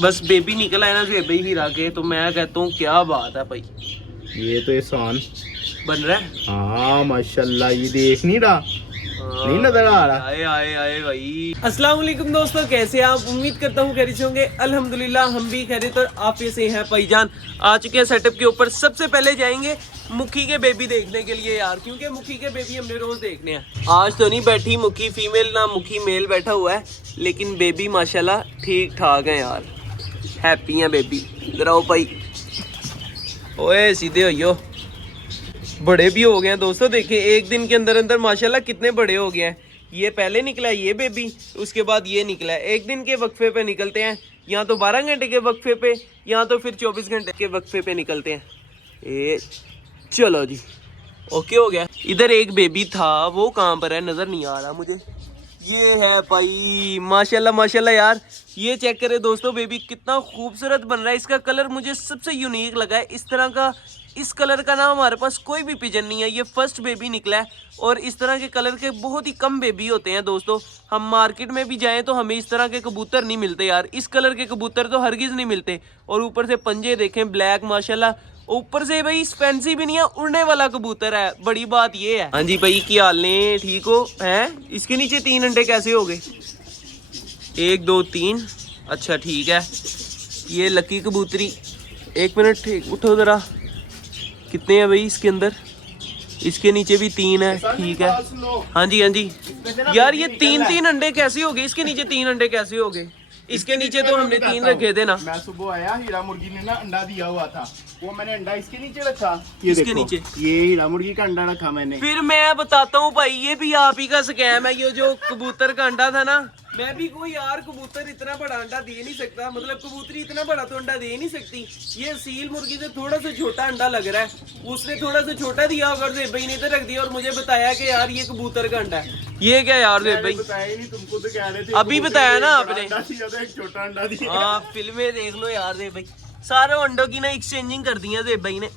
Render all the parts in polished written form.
बस बेबी निकला है ना बेबी हीरा के, तो मैं कहता हूँ क्या बात है भाई, ये तो एहसान बन रहा है। हाँ माशाल्लाह, ये देख नहीं रहा, नहीं नजर आ रहा। आए आए आए भाई। अस्सलाम वालेकुम दोस्तों, कैसे आप? उम्मीद करता हूँ खैरियत से होंगे। अल्हम्दुलिल्लाह हम भी खैरियत और आफियत से हैं भाईजान। आ चुके हैं सेटअप के ऊपर। सबसे पहले जाएंगे मुखी के बेबी देखने के लिए यार, क्योंकि मुखी के बेबी हमने रोज देखने हैं। आज तो नहीं बैठी मुखी फीमेल ना मुखी मेल बैठा हुआ है, लेकिन बेबी माशाल्लाह ठीक ठाक है यार, हैप्पी है बेबी। इधर आओ भाई, ओए सीधे होइयो। बड़े भी हो गए हैं दोस्तों, देखिए एक दिन के अंदर अंदर माशाल्लाह कितने बड़े हो गए हैं। ये पहले निकला है ये बेबी, उसके बाद ये निकला है। एक दिन के वक्फे पे निकलते हैं, यहाँ तो 12 घंटे के वक्फे पे, यहाँ तो फिर 24 घंटे के वक्फे पे निकलते हैं। चलो जी, ओके हो गया। इधर एक बेबी था, वो कहाँ पर है नजर नहीं आ रहा मुझे। ये है भाई माशाल्लाह माशाल्लाह यार, ये चेक करें दोस्तों, बेबी कितना खूबसूरत बन रहा है। इसका कलर मुझे सबसे यूनिक लगा है। इस तरह का, इस कलर का ना हमारे पास कोई भी पिजन नहीं है। ये फर्स्ट बेबी निकला है और इस तरह के कलर के बहुत ही कम बेबी होते हैं दोस्तों। हम मार्केट में भी जाएं तो हमें इस तरह के कबूतर नहीं मिलते यार, इस कलर के कबूतर तो हरगिज नहीं मिलते। और ऊपर से पंजे देखें ब्लैक माशाल्लाह, ऊपर से भाई फैंसी भी नहीं है, उड़ने वाला कबूतर है, बड़ी बात ये है। हाँ जी भाई, क्या हाल है, ठीक हो? हैं इसके नीचे 3 अंडे कैसे हो गए? 1 2 3, अच्छा ठीक है। ये लकी कबूतरी, 1 मिनट ठीक, उठो जरा। कितने हैं भाई इसके अंदर? इसके नीचे भी 3 है, ठीक है। हाँ जी हाँ जी यार, ये 3 अंडे कैसे हो गए? इसके नीचे 3 अंडे कैसे हो गए? इसके नीचे तो हमने 3 रखे थे ना। मैं सुबह आया, हीरा मुर्गी ने ना अंडा दिया हुआ था, वो मैंने अंडा इसके नीचे रखा। ये इसके देखो, नीचे ये हीरा मुर्गी का अंडा रखा मैंने। फिर मैं बताता हूँ भाई, ये भी आप ही का स्कैम है। ये जो कबूतर का अंडा था ना, मैं भी कोई यार कबूतर इतना बड़ा अंडा दे नहीं सकता, मतलब कबूतरी इतना बड़ा तो अंडा दे नहीं सकती। ये सील मुर्गी से थोड़ा सा छोटा अंडा लग रहा है, उसने थोड़ा सा छोटा दिया होगा, जेब भाई ने तो रख दिया और मुझे बताया कि यार ये कबूतर का अंडा है। ये क्या यार जेब भाई, बताया नहीं, तुमको तो कह रहे थे अभी बताया ना आपने। एक छोटा अंडा दिया। हाँ फिल्में देख लो यार जेब भाई, सारे अंडों की ना एक्सचेंजिंग कर दी है जेब भाई ने।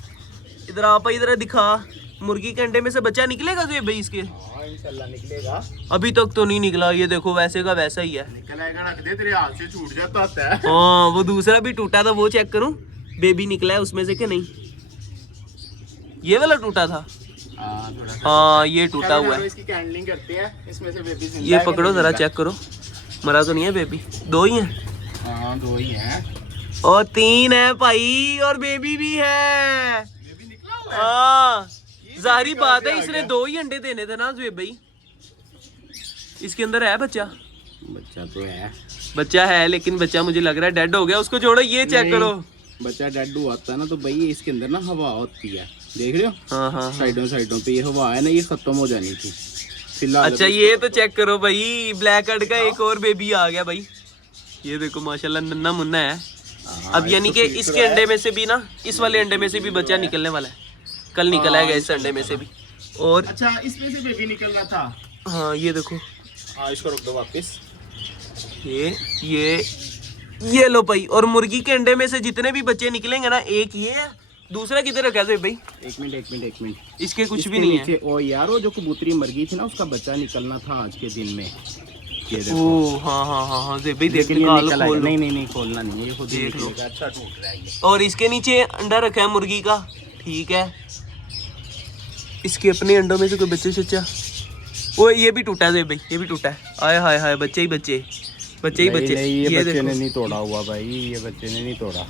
इधर आप इधर दिखा, मुर्गी के अंडे में से बच्चा निकलेगा जेब भाई इसके? हाँ इंशाल्लाह निकलेगा। अभी तक तो नहीं निकला, ये देखो वैसे का वैसा ही है। निकलेगा, रख दे, तेरे हाथ से छूट जाता है। हाँ वो दूसरा भी टूटा था, वो चेक करूं बेबी निकला है उसमें से कि नहीं। ये वाला टूटा था, हाँ ये टूटा हुआ है। इसकी कैंडलिंग करते हैं, इसमें से बेबी जिंदा ये है, पकड़ो जरा चेक करो, मरा तो नहीं है बेबी? 2 ही है? हाँ 2 ही है। और 3 है भाई, और बेबी भी है। बेबी निकला हुआ है। हाँ जाहिर बात है, इसने 2 ही अंडे देने थे ना जेब भाई। इसके अंदर है बच्चा? बच्चा तो है, बच्चा है, लेकिन बच्चा मुझे लग रहा है डेड हो गया। उसको छोड़ो, ये चेक करो। बच्चा डेड हुआ था ना, तो भाई इसके अंदर ना हवा होती है, देख रहे हो? हाँ हाँ साइडों पे ये हवा है ना, ये खत्म हो जानी थी फिलहाल। अच्छा ये तो चेक करो भाई, ब्लैक कार्ड का एक और बेबी आ गया भाई। ये देखो माशाल्लाह नन्ना मुन्ना है। अब यानी कि इसके अंडे में से भी ना, इस वाले अंडे में से भी बच्चा निकलने वाला है, कल निकल आएगा इस अंडे में से भी। और अच्छा इसमें से बेबी निकल रहा था। हाँ ये देखो, हाँ इसको रख दो वापस। ये लो भाई। और मुर्गी के अंडे में से जितने भी बच्चे निकलेंगे ना, एक ये है, दूसरा किधर रखा है भाई? एक मिनट, इसके कुछ भी नहीं है। ओ यार, वो जो कबूतरी मर गई थी ना, उसका बच्चा निकलना था आज के दिन में। ये देखो। ओ हाँ हाँ हाँ हाँ भाई, देख खोलना नहीं खोलना नहीं है, ये खुद देख लो। अच्छा टूट रहा है। और इसके नीचे अंडा रखा है मुर्गी का, ठीक है। इसके अपने अंडों में से कोई बच्चे सच्चा, वो ये भी टूटा है भाई, ये भी टूटा है। आय हाय हाय, बच्चे ही बच्चे। नहीं, ये बच्चे ने नहीं तोड़ा हुआ भाई, ये बच्चे ने नहीं तोड़ा।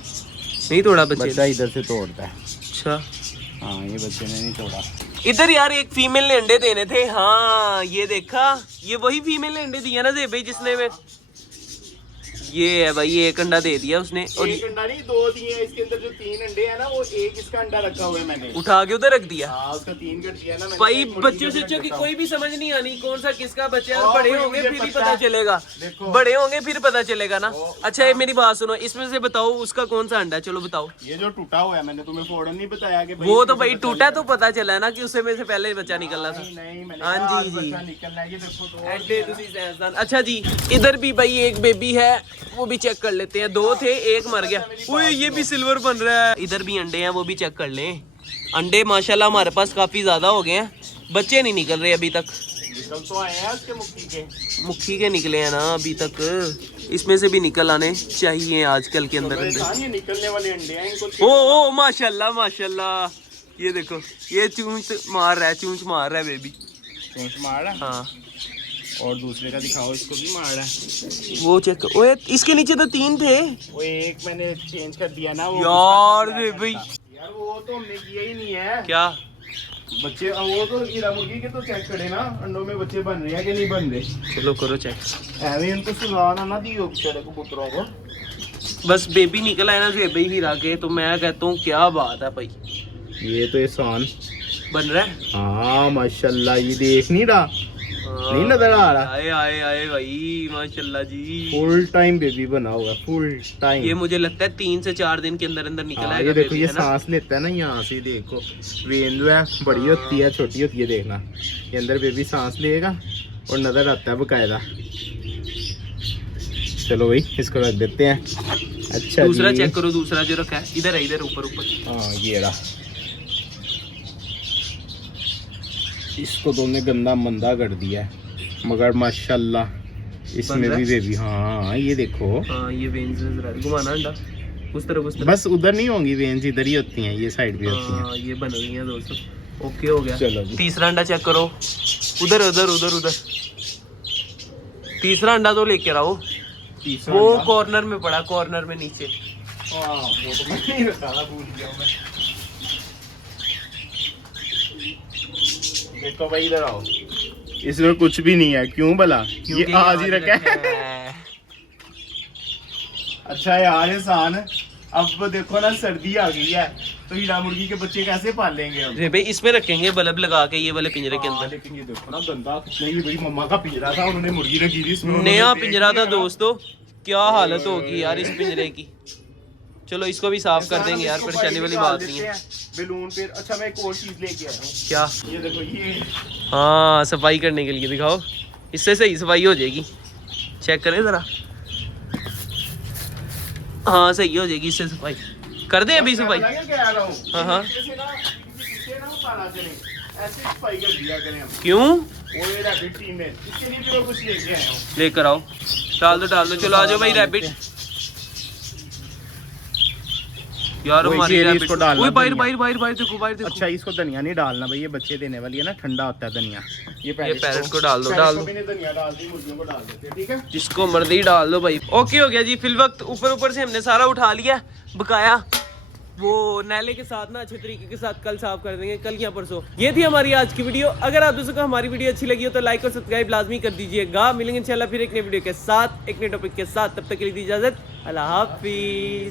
नहीं तोड़ा बच्चे? बच्चा इधर से तोड़ता है। अच्छा हाँ, ये बच्चे ने नहीं तोड़ा। इधर यार एक फीमेल ने अंडे देने थे। हाँ ये देखा, ये वही फीमेल ने अंडे दिया ना जेब भाई, जिसने में ये है भाई, एक अंडा दे दिया उसने। और एक अंडा नहीं, 2 दिए हैं। इसके अंदर जो 3 अंडे हैं ना, वो एक इसका अंडा रखा हुआ है मैंने, उठा के उधर रख दिया। हाँ, उसका 3 कर दिया ना मैंने। भाई बच्चों से की कोई भी समझ नहीं आनी कौन सा किसका बच्चा है। बड़े होंगे फिर ही पता चलेगा, बड़े होंगे फिर पता चलेगा ना। अच्छा ये मेरी बात सुनो, इसमें से बताओ उसका कौन सा अंडा है? चलो बताओ। ये जो टूटा हुआ है, मैंने तुम्हें फौरन नहीं बताया कि वो तो भाई टूटा तो पता चला है ना कि उससे में से पहले बच्चा निकलना था। हाँ जी जी। अच्छा जी, इधर भी भाई एक बेबी है, वो भी चेक कर लेते हैं। 2 थे, एक मर गया। ओए ये भी सिल्वर बन रहा है। इधर भी अंडे हैं, वो भी चेक कर लें। अंडे माशाल्लाह हमारे पास काफी ज्यादा हो गए हैं, बच्चे नहीं निकल रहे अभी तक। निकल तो आए हैं उसके मुखी के निकले हैं ना अभी तक, इसमें से भी निकल आने चाहिए आजकल के अंदर अंदर। ये निकलने वाले अंडे हैं इनको। ओ माशाल्लाह माशाल्लाह, ये देखो ये चूंच मार रहा है बेबी। चोंच मार रहा है? हाँ। और दूसरे का दिखाओ, इसको भी मार रहा है। वो चेक, ओए इसके नीचे तो 3 थे। वो एक मैंने चेंज कर दिया ना, वो यार बेबी, यार वो तो हमने किया ही नहीं है। क्या बच्चे वो तो हीरा मुर्गी के तो चेक करे ना, अंडों में बच्चे बन रहे हैं कि नहीं बन रहे। चलो करो चेक। ऐਵੇਂ इनको सुलाना ना दियो बेचारे कबूतरों को। बस बेबी निकला है ना बेबी हीरा के, तो मैं कहता हूँ क्या बात है भाई। ये तो एहसान बन रहा है। हाँ माशाल्लाह, ये देख नहीं रहा, नहीं नजर आ रहा। आए आए आए भाई माशाल्लाह जी, फुल टाइम बेबी बना हुआ, फुल टाइम। ये मुझे लगता है 3 से 4 दिन के अंदर अंदर निकल आएगा। ये देखो बेबी, ये है ना? सांस लेता है ना यहाँ से, देखो वेन जो है बड़ी होती है छोटी होती है, देखना ये अंदर बेबी सांस लेगा और नजर आता है बकायदा। चलो भाई इसको रख देते हैं। अच्छा दूसरा जी। चेक करो, दूसरा जो रखा है इधर है, इधर ऊपर ऊपर। हाँ ये रहा, इसको तो हमने गंदा मंदा कर दिया है, मगर माशाल्लाह इसमें भी बेबी। हाँ ये देखो, हाँ ये वेन्स नजर आ रही, घुमाना अंडा उस तरफ। बस उधर नहीं होंगी वेन्स, इधर ही होती हैं, ये साइड भी होती हैं। हाँ ये बन रही है दोस्तों। ओके हो गया। चलो जी। तीसरा अंडा चेक करो, उधर उधर उधर उधर। तीसरा अंडा तो लेके आओ, तीसरा वो अंडा। कॉर्नर में पड़ा, कॉर्नर में नीचे। हाँ, वो तो मैं नहीं बताना, भूल गया हूँ मैं। देखो भाई इधर आओ, इसमें कुछ भी नहीं है, क्यों भला? ये आज ही रखा है। अच्छा यार एहसान, अब देखो ना सर्दी आ गई है, तो हीरा मुर्गी के बच्चे कैसे पालेंगे हम? अरे भाई इसमें रखेंगे बल्ब लगा के, ये वाले पिंजरे के अंदर। लेकिन ये देखो ना गंदा कितना, ये मेरी मम्मा का पिंजरा था, उन्होंने मुर्गी रखी थी इसमें। नया पिंजरा था दोस्तों, क्या हालत होगी यार इस पिंजरे की। चलो इसको भी साफ कर देंगे यार, परेशानी वाली बात नहीं है। बैलून पे। अच्छा मैं एक और चीज लेके आया हूँ, क्या? ये देखो ये। हाँ सफाई करने के लिए दिखाओ, इससे सही सफाई हो जाएगी। चेक करें जरा, हाँ सही हो जाएगी इससे सफाई। कर दे अभी सफाई। हाँ हाँ। ऐसे सफाई कर दिया करें हम। क्यों? वो ये रैबिट टीम है, इसके लिए भी मैं कुछ लेके आया हूँ। लेकर आओ, डाल दो। चलो आ जाओ भाई रैबिट। यार वो हमारी इसीलिए रैबिट, इसको डालना ओए बाहर धनिया। बाहर देखो, बाहर देखो। अच्छा इसको धनिया नहीं डालना भाई, ये बच्चे देने वाली है ना, ठंडा होता है धनिया। ये पैरेट को डाल दो, पैरेट को भी नहीं धनिया डाल दी, मुर्गियों को डाल देते हैं, ठीक है? जिसको मर्जी डाल दो भाई। ओके हो गया जी, फिल वक्त ऊपर से हमने सारा उठा लिया, बकाया वो नैले के साथ ना अच्छे तरीके के साथ कल साफ कर देंगे, कल या परसों। ये थी हमारी आज की वीडियो। अगर आप दोस्तों को हमारी वीडियो अच्छी लगी हो तो लाइक और सब्सक्राइब लाजमी कर दीजिएगा। मिलेंगे इंशाल्लाह फिर एक नई वीडियो के साथ, एक नए टॉपिक के साथ। तब तक के लिए दी इजाजत, अल्लाह हाफिज।